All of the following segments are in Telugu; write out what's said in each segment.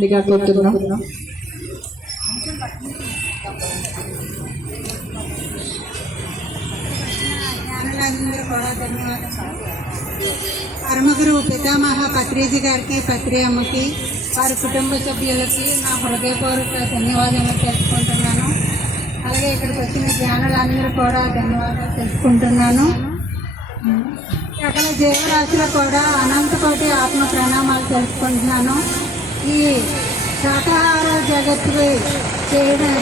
కోరుతున్నాం. పరమగురు పితామహ పత్రిజీ గారికి, పత్రి అమ్మకి, వారి కుటుంబ సభ్యులకి నా హృదయపూర్వక ధన్యవాదాలు తెలుసుకుంటున్నాను. అలాగే ఇక్కడికి వచ్చిన జ్ఞానులందరూ కూడా ధన్యవాదాలు తెలుసుకుంటున్నాను. సకల జీవరాశులు కూడా అనంతకోటి ఆత్మ ప్రణామాలు తెలుసుకుంటున్నాను. ఈ శాకాహార జగత్తు చేయడం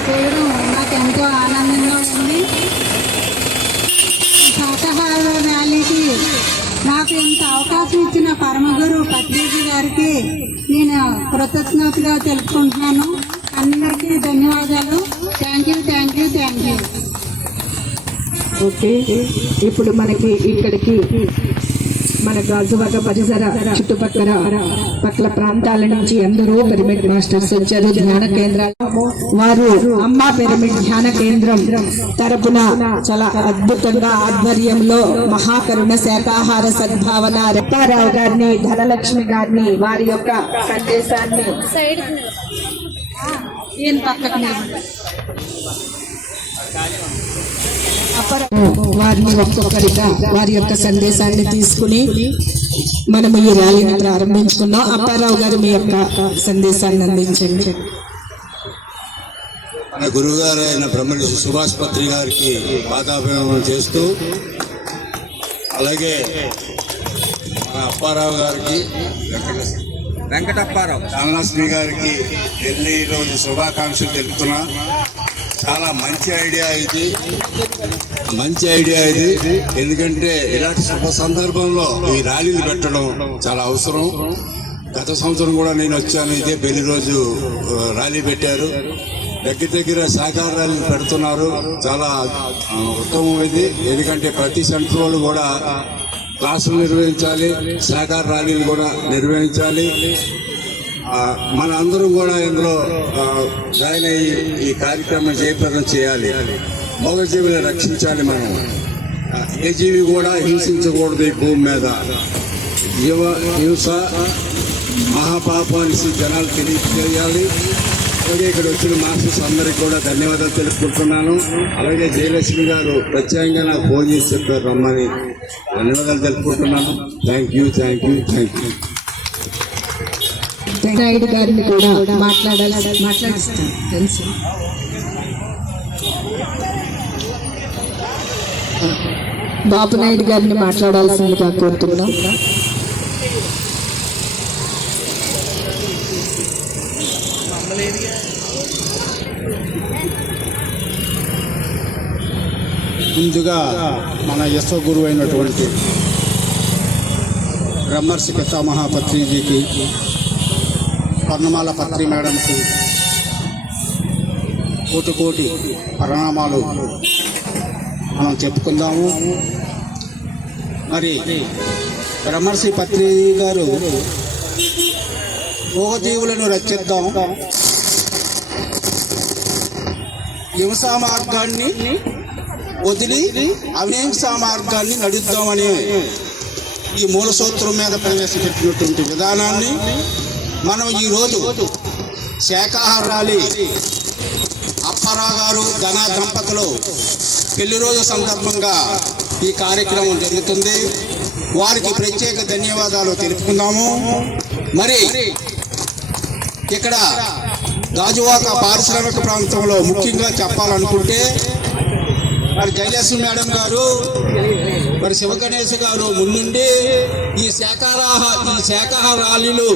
నాకు ఎంతో ఆనందంగా ఉంది. శాకాహార ర్యాలీకి నాకు ఇంత అవకాశం ఇచ్చిన పరమగురు పత్రిజీ గారికి నేను కృతజ్ఞతగా తెలుపుకుంటున్నాను. అందరికీ ధన్యవాదాలు. Thank you. ఓకే, ఇప్పుడు మనకి ఇక్కడికి మన గాజువాక పరిసర చుట్టుపక్కల ప్రాంతాల నుంచి ఎందరో పిరమిడ్ మాస్టర్స్ వచ్చారు. ధ్యాన కేంద్రాలు వారు అమ్మా పిరమిడ్ ధ్యాన కేంద్రం తరపున చాలా అద్భుతంగా ఆధ్వర్యంలో మహాకరుణ శాకాహార సద్భావన రత్తారావు గారిని, ధనలక్ష్మి గారిని వారి యొక్క సందేశాన్ని వారిని ఒక్కొక్కరిగా వారి యొక్క సందేశాన్ని తీసుకుని మనము ఈ ర్యాలీని ప్రారంభించుకున్నాం. అప్పారావు గారు మీ యొక్క సందేశాన్ని అందించండి. మన గురువు గారు అయిన బ్రహ్మర్షి సుభాష్ పత్రి గారికి పాదాభివందనం చేస్తూ, అలాగే మన అప్పారావు గారికి, వెంకటప్పారావు ధనలక్ష్మి గారికి ఢిల్లీ రోజు శుభాకాంక్షలు తెలుపుతున్నా. చాలా మంచి ఐడియా ఇది. ఎందుకంటే ఇలాంటి శుభ సందర్భంలో ఈ ర్యాలీలు పెట్టడం చాలా అవసరం. గత సంవత్సరం కూడా నేను వచ్చాను, ఇదే పెళ్లి రోజు ర్యాలీ పెట్టారు. దగ్గర సహకార ర్యాలీలు పెడుతున్నారు. చాలా ఉత్తమం ఇది. ఎందుకంటే ప్రతి సెంటర్ వాళ్ళు కూడా క్లాసులు నిర్వహించాలి, సహకార ర్యాలీలు కూడా నిర్వహించాలి. మన అందరం కూడా ఇందులో జాయిన్ అయ్యి ఈ కార్యక్రమం జయప్రదం చేయాలి. మూగజీవులను రక్షించాలి. మనం ఏ జీవి కూడా హింసించకూడదు. ఈ భూమి మీద హింస మహాపాపానికి జనాలు తెలియజేయాలి. అలాగే ఇక్కడ వచ్చిన మాస్టర్స్ అందరికీ కూడా ధన్యవాదాలు తెలుపుకుంటున్నాను. అలాగే జయలక్ష్మి గారు ప్రత్యేకంగా నాకు ఫోన్ చేసి చెప్పారు రమ్మని, ధన్యవాదాలు తెలుపుకుంటున్నాను. Thank you. నాయుడు గారిని కూడా మాట్లాడిస్తాను తెలుసు. బాబు నాయుడు గారిని మాట్లాడాల్సిందిగా కోరుతున్నాం. ముందుగా మన యశో గురువు అయినటువంటి బ్రహ్మర్షి పితామహ పత్రిజీకి, పర్ణమాల పత్రి మేడంకి కోటి ప్రణామాలు మనం చెప్పుకుందాము. మరి బ్రహ్మర్షి పత్రి గారు మూగజీవులను రక్షిద్దాం, హింసా మార్గాన్ని వదిలి అహింసా మార్గాన్ని నడుద్దామని ఈ మూల సూత్రం మీద ప్రవేశపెట్టినటువంటి విధానాన్ని మనం ఈరోజు శాకాహార ర్యాలీ అప్పారావు గారు, ధన దంపతులు పెళ్లి రోజు సందర్భంగా ఈ కార్యక్రమం జరుగుతుంది. వారికి ప్రత్యేక ధన్యవాదాలు తెలుపుకుందాము. మరి ఇక్కడ గాజువాక పారిశ్రామిక ప్రాంతంలో ముఖ్యంగా చెప్పాలనుకుంటే మరి జయలక్ష్మి మేడం గారు, మరి శివగణేష్ గారు ముందుండి ఈ శాకాహార ర్యాలీలు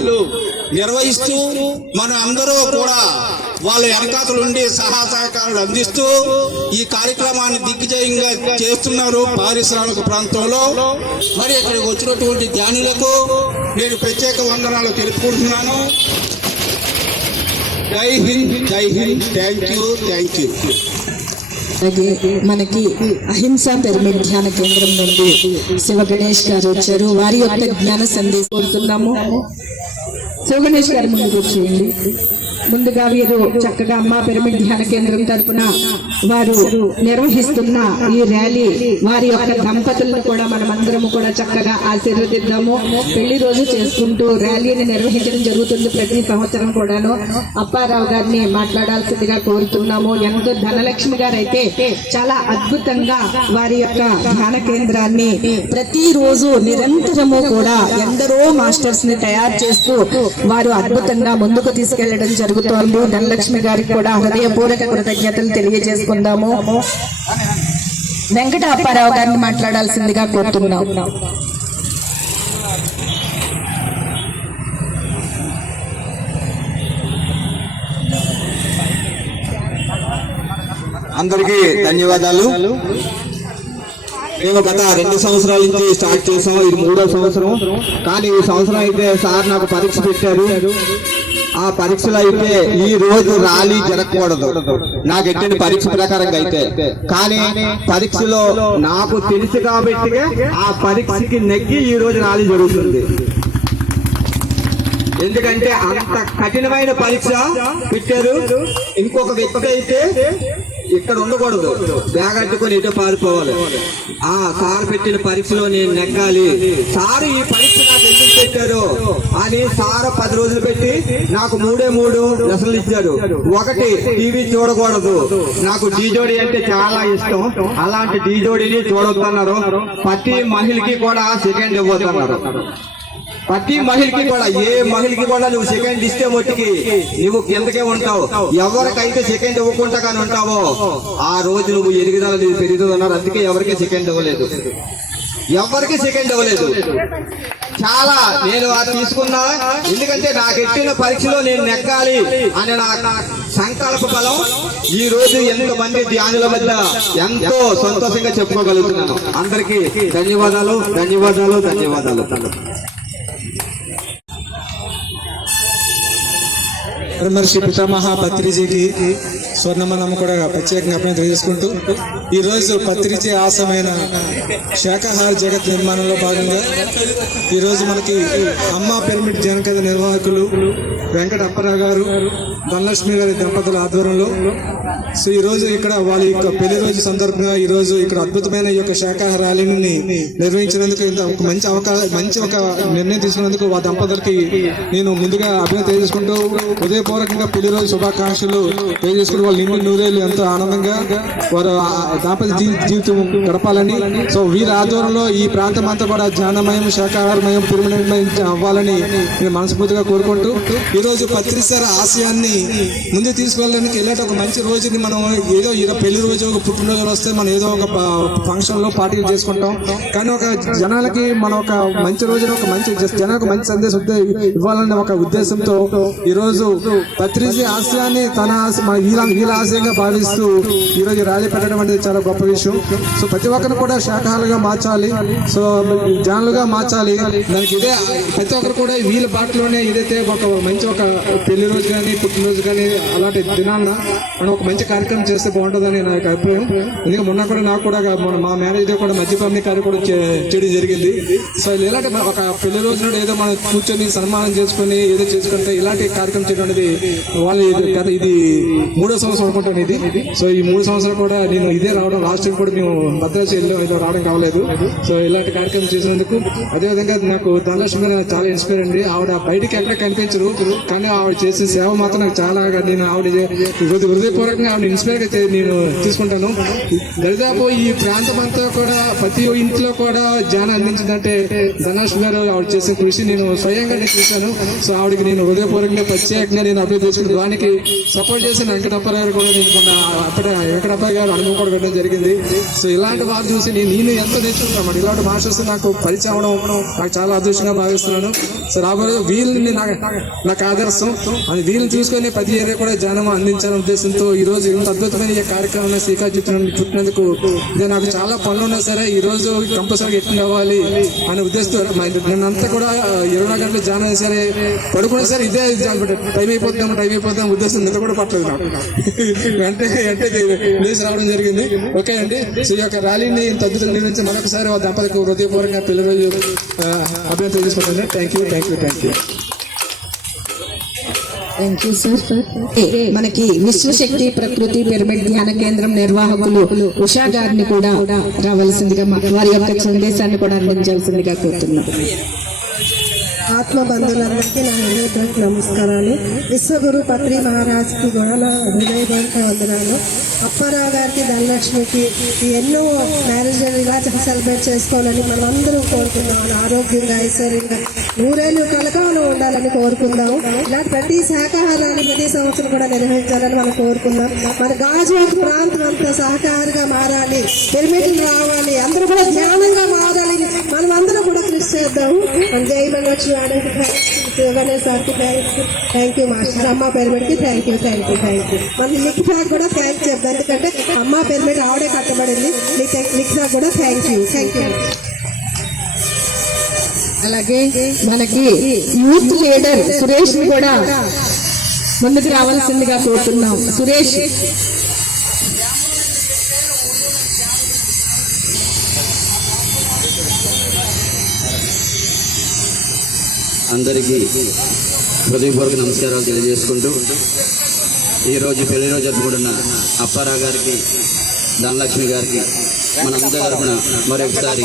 నిర్వహిస్తూ మన అందరూ కూడా వాళ్ళ వెనకాతలుండి సహకారాలు అందిస్తూ ఈ కార్యక్రమాన్ని దిగ్విజయంగా చేస్తున్నారు పారిశ్రామిక ప్రాంతంలో. మరి ఇక్కడికి వచ్చినటువంటి ధ్యానులకు నేను ప్రత్యేక వందనాలు తెలుపుకుంటున్నాను. జై హింద్. Thank you. అలాగే మనకి అహింసా పిరమిడ్ ధ్యాన కేంద్రం నుండి శివ గణేష్ గారు వచ్చారు. వారి యొక్క జ్ఞాన సందేశం కోరుతున్నాము. శివ గణేష్ గారు ముందు కూర్చోండి. ముందుగా వీరు చక్కగా అమ్మా పిరమిడ్ ధ్యాన కేంద్రం తరపున వారు నిర్వహిస్తున్న ఈ ర్యాలీ వారి యొక్క దంపతులను కూడా మనమందరము కూడా చక్కగా ఆశీర్వదిద్దాము. పెళ్లి రోజు చేసుకుంటూ ర్యాలీని నిర్వహించడం జరుగుతుంది ప్రతి సంవత్సరం కూడాను. అప్పారావు గారిని మాట్లాడాల్సిందిగా కోరుతున్నాము. ఎంతో ధనలక్ష్మి గారు అయితే చాలా అద్భుతంగా వారి యొక్క ధ్యాన కేంద్రాన్ని ప్రతిరోజు నిరంతరము కూడా ఎందరో మాస్టర్స్ ని తయారు చేస్తూ వారు అద్భుతంగా ముందుకు తీసుకెళ్లడం జరుగుతోంది. ధనలక్ష్మి గారికి కూడా హృదయపూర్వక కృతజ్ఞతలు తెలియజేసుకుందాము. వెంకట అప్పారావు గారిని మాట్లాడాల్సిందిగా కోరుతున్నాం. అందరికీ ధన్యవాదాలు. మేము గత 2 సంవత్సరాల నుంచి స్టార్ట్ చేసాం. ఇది 3వ సంవత్సరం. కానీ ఈ సంవత్సరం అయితే సార్ నాకు పరీక్ష పెట్టారు. ఆ పరీక్షలో అయితే ఈ రోజు ర్యాలీ జరగకూడదు నాకు ఎట్టిన పరీక్ష ప్రకారంగా అయితే. కానీ పరీక్షలో నాకు తెలుసు కాబట్టి ఆ పరీక్షకి నెగ్గి ఈ రోజు ర్యాలీ జరుగుతుంది. ఎందుకంటే అంత కఠినమైన పరీక్ష పెట్టారు. ఇంకొక వ్యక్తి అయితే ఇక్కడ ఉండకూడదు, బ్యాగ్ అట్టుకొని ఎటో పారిపోవాలి. ఆ సార్ పెట్టిన పరీక్షలో నేను నెగ్గాలి. సార్ ఈ పరీక్ష నాకు ఎందుకు పెట్టారు అని సార్ 10 రోజులు పెట్టి నాకు 3 లెసన్లు ఇచ్చారు. ఒకటి, టీవీ చూడకూడదు. నాకు డీజోడి అంటే చాలా ఇష్టం. అలాంటి డీజోడిని చూడొద్దన్నారు. ప్రతి మహిళకి కూడా సెకండ్ ఇవ్వద్దన్నారు. ప్రతి మహిళకి కూడా, ఏ మహిళకి కూడా నువ్వు సెకండ్ ఇస్తే మొట్టికి నువ్వు కిందకే ఉంటావు. ఎవరికైతే సెకండ్ ఇవ్వకుండా కానీ ఉంటావో ఆ రోజు నువ్వు ఎదుగుదల పెరుగుతుంది అన్నారు. అందుకే ఎవరికి సెకండ్ ఇవ్వలేదు, ఎవరికి సెకండ్ ఇవ్వలేదు. చాలా నేను అది తీసుకున్నా. ఎందుకంటే నాకు ఎట్టిన పరీక్షలో నేను నెగ్గాలి అనే నా సంకల్ప బలం ఈ రోజు ఎంతమంది ధ్యానుల మధ్య ఎంతో సంతోషంగా చెప్పుకోగలుగుతున్నాను. అందరికీ ధన్యవాదాలు, ధన్యవాదాలు, ధన్యవాదాలు. బ్రహ్మర్షి పితామహ పత్రిజీకి స్వర్ణమనం కూడా ప్రత్యేకంగా అభినందన తెలియజేసుకుంటూ ఈ రోజు పత్రిజీ ఆశమైన శాకాహార జగత్ నిర్మాణంలో భాగంగా ఈ రోజు మనకి అమ్మ పిరమిడ్ జనకథ నిర్వాహకులు వెంకట అప్పారావు గారు, ధనలక్ష్మి గారి దంపతుల ఆధ్వర్యంలో సో ఈ రోజు ఇక్కడ వాళ్ళ యొక్క పెళ్లి రోజు సందర్భంగా ఈ రోజు ఇక్కడ అద్భుతమైన ఈ యొక్క శాకాహార ర్యాలీని నిర్వహించినందుకు ఇంత ఒక మంచి ఒక నిర్ణయం తీసుకున్నందుకు ఆ దంపతులకి నేను ముందుగా అభినందన తెలియజేసుకుంటూ హృదయపూర్వకంగా పెళ్లి రోజు శుభాకాంక్షలు తెలియజేసుకుంటూ వాళ్ళు నిండు నూరేళ్ళు ఎంతో ఆనందంగా వారు దాంపత్య జీవితం గడపాలని సో వీరి ఆధ్వర్యంలో ఈ ప్రాంతం అంతా కూడా ధ్యానమయం, శాకాహారమయం, పిరమిడమయం అవ్వాలని నేను మనస్ఫూర్తిగా కోరుకుంటూ ఈ రోజు పత్రిసార ఆశయాన్ని ముందు తీసుకెళ్ళడానికి ఇలాంటి ఒక మంచి రోజుని మనం ఏదో పెళ్లి రోజు ఒక పుట్టినరోజు వస్తే మనం ఏదో ఒక ఫంక్షన్ లో పార్టీలు చేసుకుంటాం. కానీ ఒక జనాలకి మనం ఒక మంచి రోజున ఒక మంచి జనాలకు మంచి సందేశం ఇవ్వాలనే ఒక ఉద్దేశంతో ఈ రోజు పత్రిజీ ఆశయాన్ని తన వీళ్ళ ఆశయంగా భావిస్తూ ఈ రోజు ర్యాలీ పెట్టడం అనేది చాలా గొప్ప విషయం. సో ప్రతి ఒక్కరు కూడా శాఖాలుగా మార్చాలి, సో జనాలుగా మార్చాలి. దానికి ఇదే ప్రతి ఒక్కరు కూడా వీళ్ళ బాటలోనే ఇదైతే ఒక మంచి ఒక పెళ్లి రోజు కానీ పుట్టినరోజు కానీ అలాంటి దినాన్న మనం ఒక మంచి కార్యక్రమం చేస్తే బాగుంటుందని నా యొక్క అభిప్రాయం. ఎందుకంటే మొన్న కూడా నాకు కూడా మా మేనేజర్ కూడా మద్యపాని కార్యం కూడా చేయడం జరిగింది. సో ఇలాంటి ఒక పెళ్లి రోజు నాడు ఏదో మనం కూర్చొని సన్మానం చేసుకుని ఏదో చేసుకుంటే ఇలాంటి కార్యక్రమం చేయడం అనేది వాళ్ళు ఇది 3వ సంవత్సరం అనుకుంటాను ఇది. సో ఈ 3 సంవత్సరాలు కూడా నేను ఇదే రావడం, లాస్ట్ టైం కూడా మేము భద్రాచలం ఏదో రావడం కావలేదు. సో ఇలాంటి కార్యక్రమం చేసినందుకు అదేవిధంగా నాకు ధనలక్ష్మి చాలా ఇన్స్పైర్ అండి. ఆవిడ బయటికి ఎక్కడ కనిపించరు, కానీ ఆవిడ చేసే సేవ మాత్రం నాకు చాలా నేను ఆవిడ హృదయపూర్వకంగా ఆవిడ ఇన్స్పైర్ గా నేను తీసుకుంటాను. దరిదాపు ఈ ప్రాంతం అంతా కూడా ప్రతి ఇంట్లో కూడా ధ్యానం అందించిందంటే ధనలక్ష్మి గారు ఆవిడ చేసే కృషి నేను స్వయంగా చూశాను. సో ఆవిడకి నేను హృదయపూర్వకంగా ప్రత్యేకంగా నేను అభివృద్ధి చేసుకుని దానికి సపోర్ట్ చేసిన వెంకటప్పారావు గారు కూడా నేను మొన్న వెంకటప్పారావు గారు అనుభవం కూడా పెట్టడం జరిగింది. సో ఇలాంటి వారు చూసి నేను ఎంతో నేర్చుకుంటాను. ఇలాంటి మాస్టర్స్ నాకు పరిచయం అవడం నాకు చాలా అదృష్టంగా భావిస్తున్నాను. సో రాబోయే వీళ్ళని నాకు ఆదర్శం అది వీళ్ళని చూసుకొని ప్రతి ఏరియా కూడా ధ్యానం అందించాలనే ఉద్దేశంతో ఈ రోజు ఇంత అద్భుతమైన ఈ కార్యక్రమాన్ని శ్రీకారం చుట్టినందుకు ఇదే నాకు చాలా పనులు ఉన్నా సరే ఈ రోజు కంపల్సరీగా ఎట్లా అవ్వాలి అనే ఉద్దేశంతో నేనంతా కూడా 24 గంటలు ధ్యానం సరే పడుకున్నా సరే ఇదే టైం అయిపోతాం ఉద్దేశం నిద్ర కూడా పట్టలేదు నాకు. అంటే లేచి రావడం జరిగింది. ఓకే అండి. సో ఈ యొక్క ర్యాలీని ఇంత అద్భుతంగా నిర్వహించి మరొకసారి ఆ దంపతికి హృదయపూర్వకంగా పెళ్లి రోజు అభ్యర్థన తీసుకుంటాను. Thank you. Thank you sir. మనకి విశ్వశక్తి ప్రకృతి పిరమిడ్ ధ్యాన కేంద్రం నిర్వాహకులు ఉషా గారిని కూడా రావాల్సిందిగా వారి యొక్క సందేశాన్ని కూడా అందించాల్సిందిగా కోరుతున్నాం. ఆత్మబంధువులందరికీ నా హృదయపూర్వక నమస్కారాలు. విశ్వగురు పత్రి మహారాజ్కి కూడా నా హృదయపూర్వక వందనాలు. అప్పారావు గారికి, ధనలక్ష్మికి ఎన్నో మ్యారేజ్ ఇలా సెలబ్రేట్ చేసుకోవాలని మనందరూ కోరుకుందాం. ఆరోగ్యంగా ఐశ్వర్యంగా నూరేళ్ళు కలకాలం ఉండాలని కోరుకుందాం. ఇలాంటి ప్రతి శాకాహారాన్ని ప్రతి సంవత్సరం కూడా నిర్వహించాలని మనం కోరుకుందాం. మన గాజువాక ప్రాంతం అంతా సహకారిగా మారాలి, పిరమిడ్లు రావాలి, అందరూ కూడా ధ్యానంగా మారాలి. మనం అందరం కూడా కృషి చేద్దాము. మన జై మనోజ్ సార్కి థ్యాంక్ యూ, మాస్టర్ అమ్మ పిరమిడ్కి థ్యాంక్ యూ. మన లిఖితా కూడా థ్యాంక్ చెప్తాను, ఎందుకంటే అమ్మ పిరమిడ్ ఆవిడే కట్టబడింది. లిఖితా కూడా థ్యాంక్ యూ. అలాగే మనకి యూత్ లీడర్ సురేష్ ని కూడా ముందుకు రావాల్సిందిగా కోరుతున్నాం. సురేష్. అందరికీ హృదయపూర్వక నమస్కారాలు తెలియజేసుకుంటూ ఈరోజు పెళ్లి రోజు జరుపుకుంటున్న అప్పారావు గారికి, ధనలక్ష్మి గారికి మనందరి తరపున మరొకసారి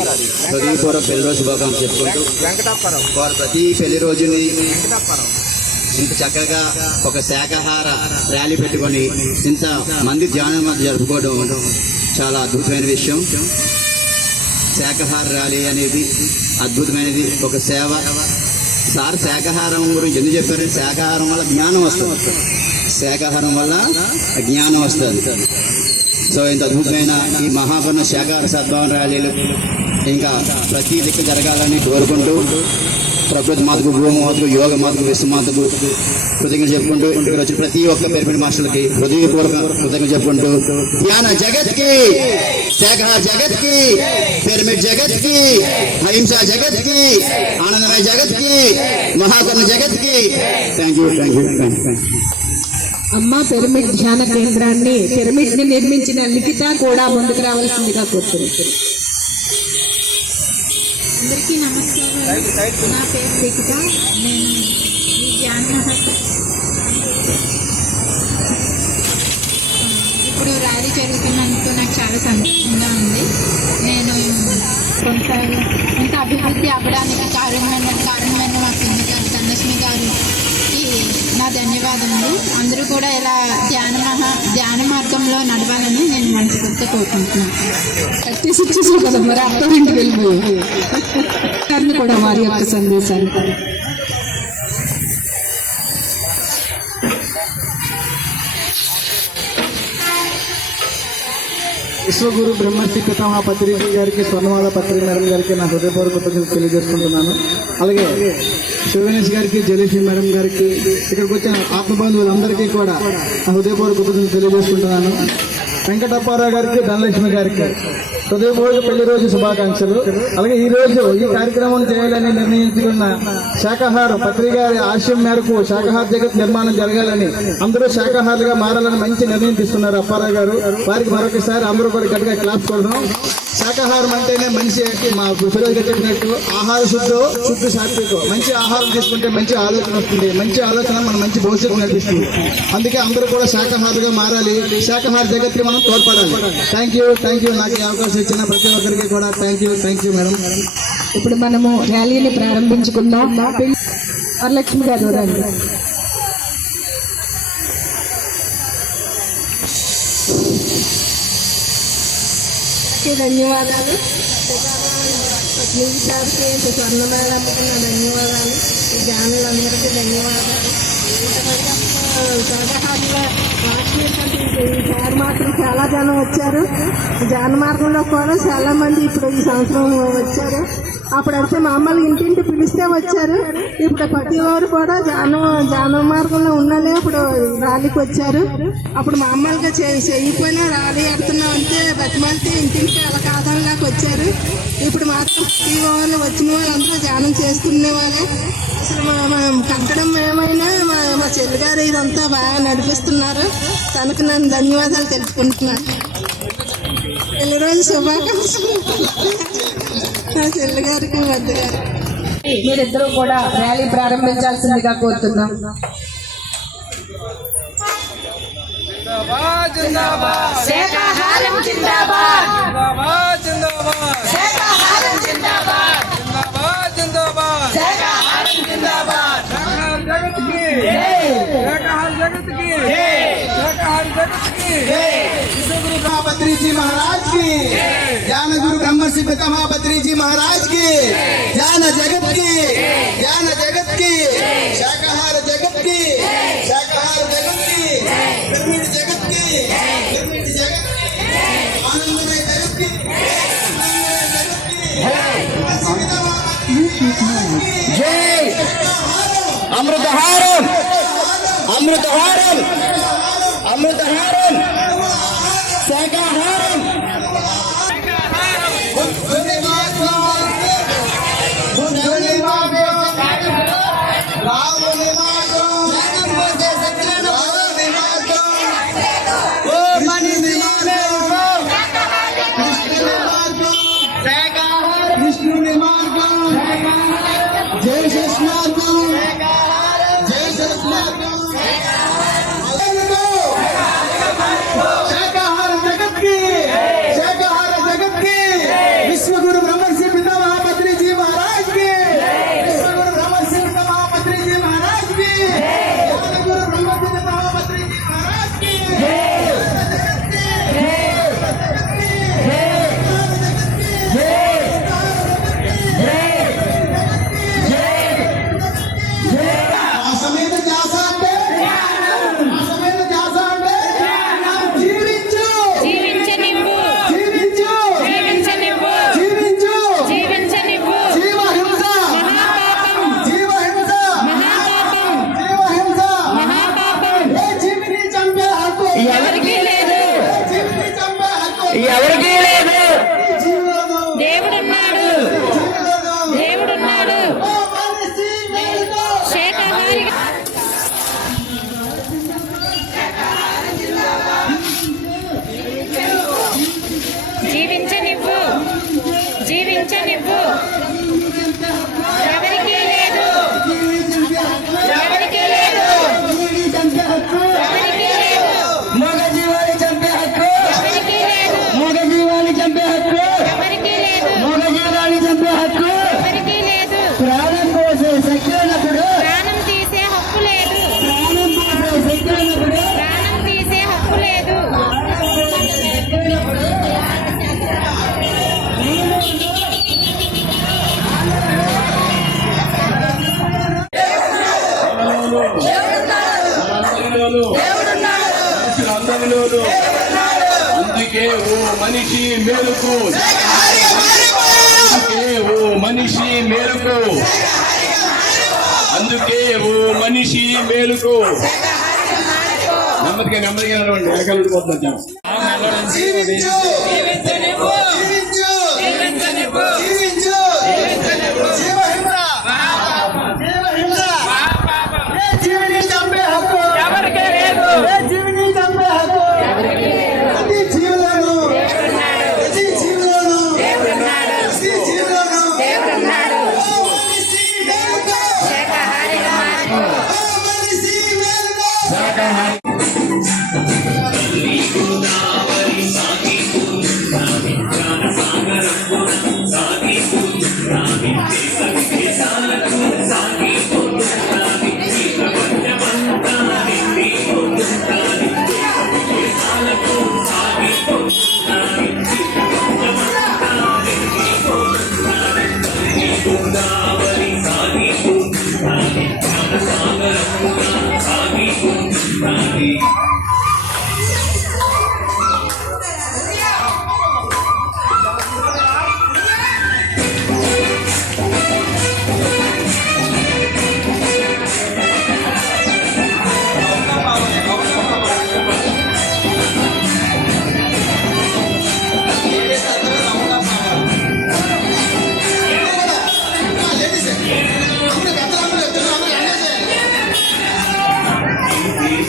హృదయపూర్వక పెళ్లి రోజు శుభాకాంక్షలు చెప్పుకుంటూ వారు ప్రతి పెళ్లి రోజుని ఇంత చక్కగా ఒక శాకాహార ర్యాలీ పెట్టుకొని ఇంత మంది ధ్యానం మధ్య జరుపుకోవడం చాలా అద్భుతమైన విషయం. శాకాహార ర్యాలీ అనేది అద్భుతమైనది, ఒక సేవ. సార్ శాకాహారం గురించి ఎందుకు చెప్పారు? శాకాహారం వల్ల జ్ఞానం వస్తుంది, శాకాహారం వల్ల జ్ఞానం వస్తుంది. సో ఇంత అద్భుతమైన ఈ మహాపన్న శాకాహార సద్భావన ర్యాలీలు ఇంకా ప్రతి దిక్కు జరగాలని కోరుకుంటూ ప్రకృతి మాతకు, భూమి మాతకు, యోగ మాతకు, విశ్వమాతకు కృతజ్ఞతలు చెప్పుకుంటూ ఇక్కడ వచ్చిన ప్రతి ఒక్క పిరమిడ్ మాస్టర్లకి హృదయపూర్వక కృతజ్ఞతలు చెప్పుకుంటూ ధ్యాన జగత్ కి, శాకాహార జగత్ కి, పిరమిడ్ జగత్ కి, అహింసా జగత్ కి, ఆనందమయ జగత్ కి, మహాకర్ణ జగత్ కి థ్యాంక్ యూ. అమ్మ పిరమిడ్ ధ్యాన కేంద్రాన్ని, పిరమిడ్ ని నిర్మించిన లిఖిత కూడా ముందుకు రావాల్సిందిగా కోరుతున్నాం. అందరికీ నమస్కారం. నా పేరు లిఖిత. నేను ఈ ధ్యాన ఇప్పుడు ర్యాలీ జరుగుతున్నందుకు నాకు చాలా సంతోషంగా ఉంది. నేను కొంత ఇంత అభివృద్ధి అవ్వడానికి కారణమైన మా సింధు గారు, ధనలక్ష్మి గారికి నా ధన్యవాదములు. అందరూ కూడా ఇలా ధ్యాన మార్గంలో నడవాలని నేను మనస్ఫూర్తిగా కోరుకుంటున్నాను. మరి అత్తారింటికి వెళ్ళిపోయి కూడా వారి యొక్క సందేశాన్ని విశ్వగురు బ్రహ్మశ్రీ పితామహ పత్రిజీ గారికి, స్వర్ణమాల పత్రి మేడం గారికి నా హృదయపూర్వక కృతజ్ఞతలు తెలియజేసుకుంటున్నాను. అలాగే శివగణేష్ గారికి, జయలక్ష్మి మేడం గారికి, ఇక్కడికి వచ్చిన ఆత్మబంధువులందరికీ కూడా నా హృదయపూర్వక కృతజ్ఞతలు తెలియజేసుకుంటున్నాను. వెంకటప్పారావు గారికి, ధనలక్ష్మి గారికి హృదయపూర్వక పెళ్లి రోజు శుభాకాంక్షలు. అలాగే ఈ రోజు ఈ కార్యక్రమం చేయాలని నిర్ణయించుకున్న శాకాహార పత్రి గారి ఆశయం మేరకు శాకాహార జగత్ నిర్మాణం జరగాలని, అందరూ శాకాహారులుగా మారాలని మంచి నిర్ణయం తీసుకున్నారు అప్పారావు గారు. వారికి మరొకసారి అందరూ కూడా గట్టిగా క్లాప్స్ కొడదాం. శాకాహారం అంటేనే మనిషి, మా సురేష్ గారు చెప్పినట్టు ఆహార శుద్ధ సాత్వికం. మంచి ఆహారం తీసుకుంటే మంచి ఆలోచన వస్తుంది, మంచి ఆలోచన మన మంచి భవిష్యత్తు నడిపిస్తుంది. అందుకే అందరూ కూడా శాకాహారులుగా మారాలి, శాకాహార జగత్కి మనం తోడ్పడాలి. Thank you. నాకు ఈ అవకాశం ఇచ్చిన ప్రతి ఒక్కరికి కూడా థ్యాంక్ యూ మేడం. ఇప్పుడు మనము ర్యాలీని ప్రారంభించుకుందాం. వరలక్ష్మి గారు రండి. ధన్యవాదాలు. సార్కి, స్వర్ణ మేడంకి నా ధన్యవాదాలు. ఈ ధ్యానులందరికీ ధన్యవాదాలు. శాకాహారుల ఈసారి మాత్రం చాలా జనం వచ్చారు. ధ్యాన మార్గంలో కూడా చాలా మంది ఇప్పుడు ఈ సంవత్సరం వచ్చారు. అప్పుడైతే మామూలు ఇంటింటి పిలిస్తే వచ్చారు. ఇప్పుడు ప్రతి వారు కూడా ధ్యాన మార్గంలో ఉన్నలే ఇప్పుడు ర్యాలీకి వచ్చారు. అప్పుడు మామూలుగా చేయకపోయినా ర్యాలీ ఆడుతున్నాం అంటే బతిమాలితే ఇంటింటి అలా కాదంలాగా వచ్చారు. ఇప్పుడు మాత్రం ప్రతి వాళ్ళు వచ్చిన వాళ్ళందరూ ధ్యానం చేసుకునే వాళ్ళే. అసలు కట్టడం ఏమైనా మా చెల్లిగారు ఇదంతా బాగా నడిపిస్తున్నారు. తనకు నేను ధన్యవాదాలు తెలుపుకుంటున్నాను. పెళ్లి రోజు శుభాకాంక్షలు నా చెల్లిగారికి, వద్ద గారికి. మీరిద్దరూ కూడా ర్యాలీ ప్రారంభించాల్సిందిగా కోరుతున్నాం. శాకాహారం జిందాబాద్. జిందాబాద్ శాకాహారం జిందాబాద్. జిందాబాద్ శాకాహారం జిందాబాద్. శాకాహార జగత్ కి శాకాహార జగత్ కి శాకాహార జగత్ కి विश्वगुरु महापत्री जी महाराज की, ज्ञान गुरु ब्रह्मर्षि पितामह पत्री जी महाराज की, ज्ञान जगत की, ज्ञान जगत की, शाकाहार जगत की, शाकाहार जगत की, ग्रामीण जगत की, ग्रामीण जगत की, आनंदमय जगत की, जय अमृतहारम अमृतहारम अमृतहारम शाकाहारम विष्णु निमार्गम जय शेषनार्गम जय शेषनार्गम शाकाहार जगत की शाकाहार जगत की विश्वगुरु ब्रह्मर्षि पितामह पत्री जी महाराज की विश्वगुरु ब्रह्मर्षि पितामह पत्री जी महाराज की गुरु ब्रह्मर्षि पितामह पत्री जी महाराज की అసమేత ధ్యాస అంటే అసమేత ధ్యాస అంటే జీవించు జీవించనివ్వు జీవించు జీవించనివ్వు జీవించు జీవించనివ్వు జీవహింస మహాపాపం జీవహింస మహాపాపం జీవహింస మహాపాపం ఏ జీవిని చంపే హక్కు ఎవరికీ లేదు ఏ జీవిని చంపే హక్కు ఎవరికీ లేదు ఈ జీవులను దేవుడున్నాడు జీవులను దేవుడున్నాడు ఓ మనిషి మేలుకో శాకాహారి జీవించనివ్వు జీవించనివ్వు ఎవరికీ లేదు ఎవరికీ లేదు ఎవరికీ లేదు మగ జీవాన్ని చంపే హక్కు ఎవరికీ లేదు మగ జీవాన్ని చంపే హక్కు ఎవరికీ లేదు మగ జీవాన్ని చంపే హక్కు ఎవరికీ లేదు ప్రాణం పోసే శక్తి ఉన్నప్పుడు ప్రాణం తీసే హక్కు లేదు ప్రాణం పోసే శక్తి ఉన్నప్పుడు ప్రాణం తీసే హక్కు లేదు అందుకే ఓ మనిషి మేలుకు అందుకే ఓ మనిషి మేలుకు అందుకే ఓ మనిషి మేలుకు నెమ్మదిగా నెమ్మదిగా నడవండి వెనకాల ఉండిపోతున్నాం జీవించు జీవించు జీవించు జీవించు జీవహింస జీవహింస ఏ జీవిని చంపే హక్కు ఎవరికీ లేదు ఏ జీవిని చంపే హక్కు ప్రతి జీవులను ప్రతి జీవులను ప్రతి జీవులను ఓ మనిషి మేలుకో ఓ మనిషి మేలుకో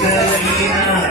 Hallelujah.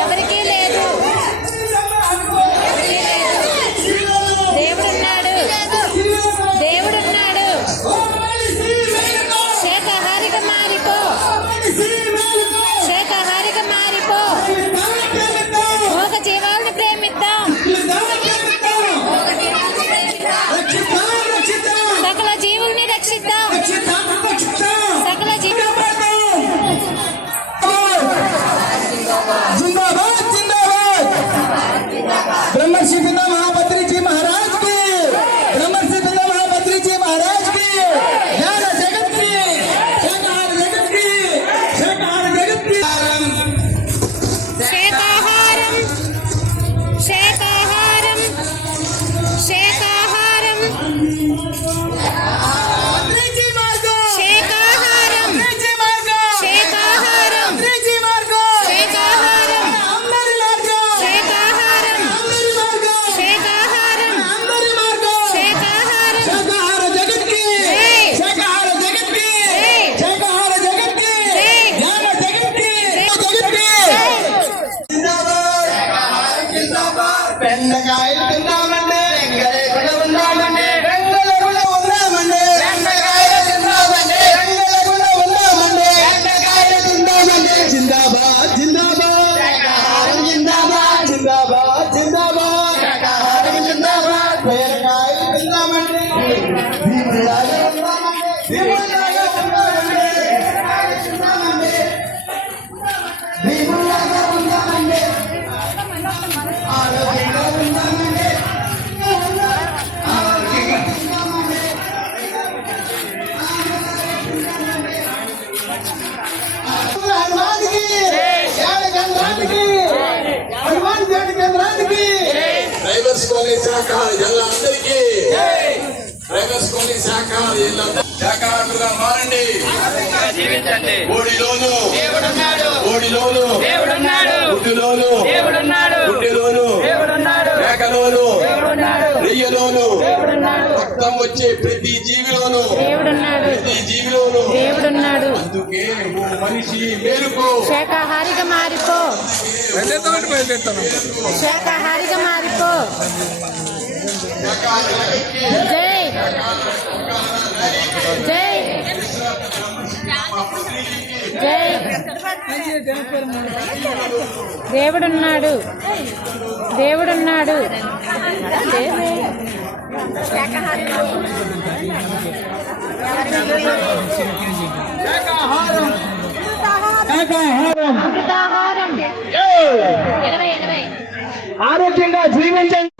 ఎవరికీ లేదు. దేవుడున్నాడు. శాకాహారిగా మారిపో. మూగ జీవాలను ప్రేమిద్దాం. సకల జీవుల్ని రక్షిద్దాం. సకల జీవులు ब्रह्मर्षि पिता महापत्री जी महाराज की, ब्रह्मर्षि पिता महापत्री जी महाराज की, ज्ञान जगत की, शाकाहार जगत की, शाकाहार जगत की। శాకాహారం శాకాహారం శాకాహారం पत्री जी मार्ग, శాకాహారం पत्री जी मार्ग, శాకాహారం पत्री जी मार्ग, శాకాహారం अंदर मार्ग, శాకాహారం अंदर मार्ग, శాకాహారం अंदर मार्ग, శాకాహారం शाकाहार जगत की, जय। शाकाहार जगत की, जय। शाकाहार जगत की, जय। ज्ञान जगत की, जय। जगत की। जिंदाबाद బెండకాయలు తిందామండి, బెంగళూరులో ఉందామండి, బెంగళూరులో ఉందామండి, బెండకాయలు తిందామండి, బెంగళూరులో ఉందామండి, బెండకాయలు తిందామండి. జిందాబాద్ జిందాబాద్ శాకాహారం జిందాబాద్ జిందాబాద్ జిందాబాద్ శాకాహారం జిందాబాద్. బెండకాయలు తిందామండి, భీములాగా ఉందామండి, భీములాగా ఉందామండి, బెండకాయలు తిందామండి, భీములాగా హనుమాన్కి ధ్యాన కేంద్రానికి హనుమాన్ ధ్యాన కేంద్రానికి డ్రైవర్స్ కాలనీ శాఖ జిల్లాందరికీ డ్రైవర్స్ కాలనీ శాఖ శాఖగా మారండి. ఓడిలోను ఓడిలోను గుడ్డులోను గుడ్డెలోను మేకలోను రెయ్యలోను రక్తం వచ్చే ప్రతి జీవిలోను ప్రతి జీవిలోను అందుకే ఓ మనిషి మేలుకో శాకాహారిగా మారిపో శాకాహారిగా మారిపో జై జై జై దేవుడున్నాడు దేవుడున్నాడు ఆరోగ్యంగా జీవించండి.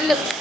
Look.